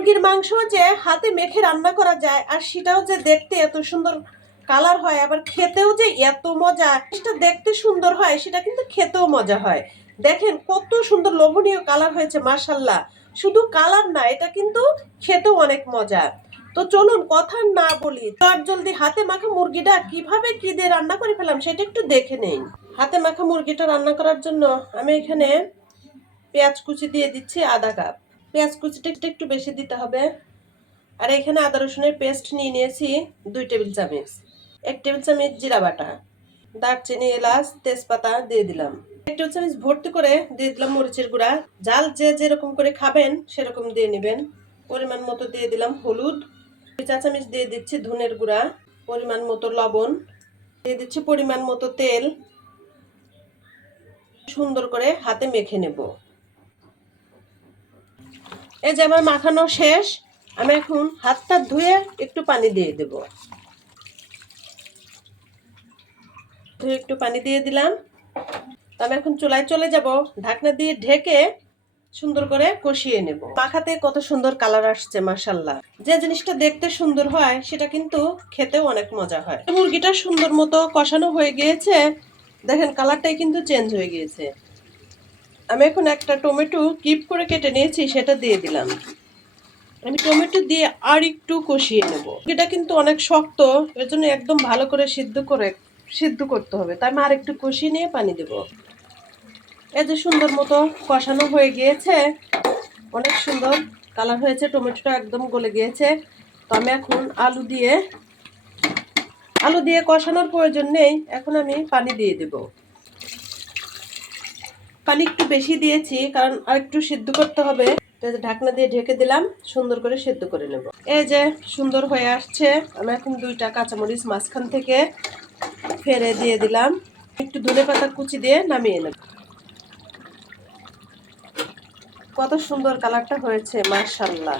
মুরগির মাংস যে হাতে মেখে রান্না করা যায়, আর সেটাও যে দেখতে এত সুন্দর কালার হয়, আবার খেতেও যে এত মজা সেটা দেখতে সুন্দর হয়, সেটা কিন্তু খেতেও মজা হয়। দেখেন কত সুন্দর লোভনীয় কালার হয়েছে মার্শাল্লাহ শুধু কালার না, এটা কিন্তু খেতেও অনেক মজা। তো চলুন কথা না বলি চট জলদি হাতে মাখা মুরগিটা কীভাবে কি দিয়ে রান্না করে ফেলাম সেটা একটু দেখে নেই। হাতে মাখা মুরগিটা রান্না করার জন্য আমি এখানে পেঁয়াজ কুচি দিয়ে দিচ্ছি আধা কাপ। পেঁয়াজ কুচিটা একটু বেশি দিতে হবে। আর এখানে আদা রসুনের পেস্ট নিয়ে নিয়েছি দুই টেবিল চামচ। এক টেবিল চামচ জিরা বাটা, দারচিনি, এলাচ, তেজপাতা দিয়ে দিলাম। এক টেবিল চামচ ভর্তি করে দিয়ে দিলাম মরিচের গুঁড়া। জাল যে যেরকম করে খাবেন সেরকম দিয়ে নেবেন। পরিমাণ মতো দিয়ে দিলাম হলুদ। চা চামচ দিয়ে দিচ্ছি ধনের গুঁড়া, পরিমাণ মতো লবণ। দিয়ে দিচ্ছি পরিমাণ মতো তেল। সুন্দর করে হাতে মেখে নেব। এই যে আমার মাখানো শেষ, আমি এখন হাতটা ধুয়ে একটু পানি দিয়ে দেব। ধুয়ে একটু পানি দিয়ে দিলাম। তো আমি এখন চুলায় চলে যাব, ঢাকনা দিয়ে ঢেকে সুন্দর করে কষিয়ে নেব। পাখাতে কত সুন্দর কালার আসছে মাসাল্লাহ যে জিনিসটা দেখতে সুন্দর হয়, সেটা কিন্তু খেতেও অনেক মজা হয়। মুরগিটা সুন্দর মতো কষানো হয়ে গিয়েছে। দেখেন, কালারটাই কিন্তু চেঞ্জ হয়ে গিয়েছে। আমি এখন একটা টমেটো কিপ করে কেটে নিয়েছি, সেটা দিয়ে দিলাম। আমি টমেটো দিয়ে আর একটু কষিয়ে নেব। এটা কিন্তু অনেক শক্ত এর জন্য একদম ভালো করে সিদ্ধ করে, সিদ্ধ করতে হবে। তাই আমি আর একটু কষিয়ে নিয়ে পানি দেব। এই যে সুন্দর মতো কষানো হয়ে গিয়েছে। অনেক সুন্দর কালার হয়েছে, টমেটোটা একদম গলে গিয়েছে। তো আমি এখন আলু দিয়ে আলু দিয়ে কষানোর প্রয়োজন নেই। এখন আমি পানি দিয়ে দেবো। পানি একটু বেশি দিয়েছি, কারণ আর একটু সিদ্ধ করতে হবে। ঢাকনা দিয়ে ঢেকে দিলাম, সুন্দর করে সেদ্ধ করে নেব। এই যে সুন্দর হয়ে আসছে, আমি এখন দুইটা কাঁচামরিচ মাঝখান থেকে ফেরে দিয়ে দিলাম। একটু ধনে পাতা কুচি দিয়ে নামিয়ে নেব। কত সুন্দর কালারটা হয়েছে মার্শাল্লাহ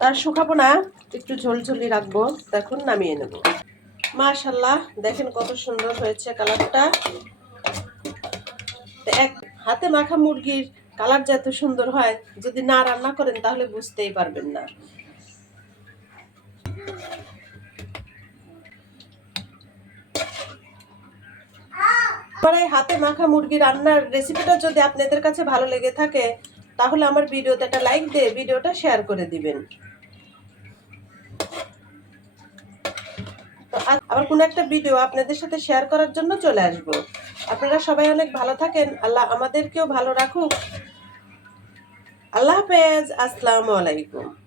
তার শুকাবো না, একটু ঝোলঝুলি রাখব তখন নামিয়ে নেব। মাশাল্লাহ দেখেন কত সুন্দর হয়েছে কালারটা। এক হাতে মাখা মুরগির কালার যে এত সুন্দর হয়, যদি না রান্না করেন তাহলে বুঝতেই পারবেন না। হাতে মাখা মুরগি রান্নার রেসিপিটা যদি আপনাদের কাছে ভালো লেগে থাকে, তাহলে আমার ভিডিওতে একটা লাইক দিয়ে ভিডিওটা শেয়ার করে দিবেন তো আ- আবার কোনো একটা ভিডিও আপনাদের সাথে শেয়ার করার জন্য চলে আসব। আপনারা সবাই অনেক ভালো থাকেন। আল্লাহ আমাদেরকেও ভালো রাখুক। আল্লাহ হাফেজ। আসসালামু আলাইকুম।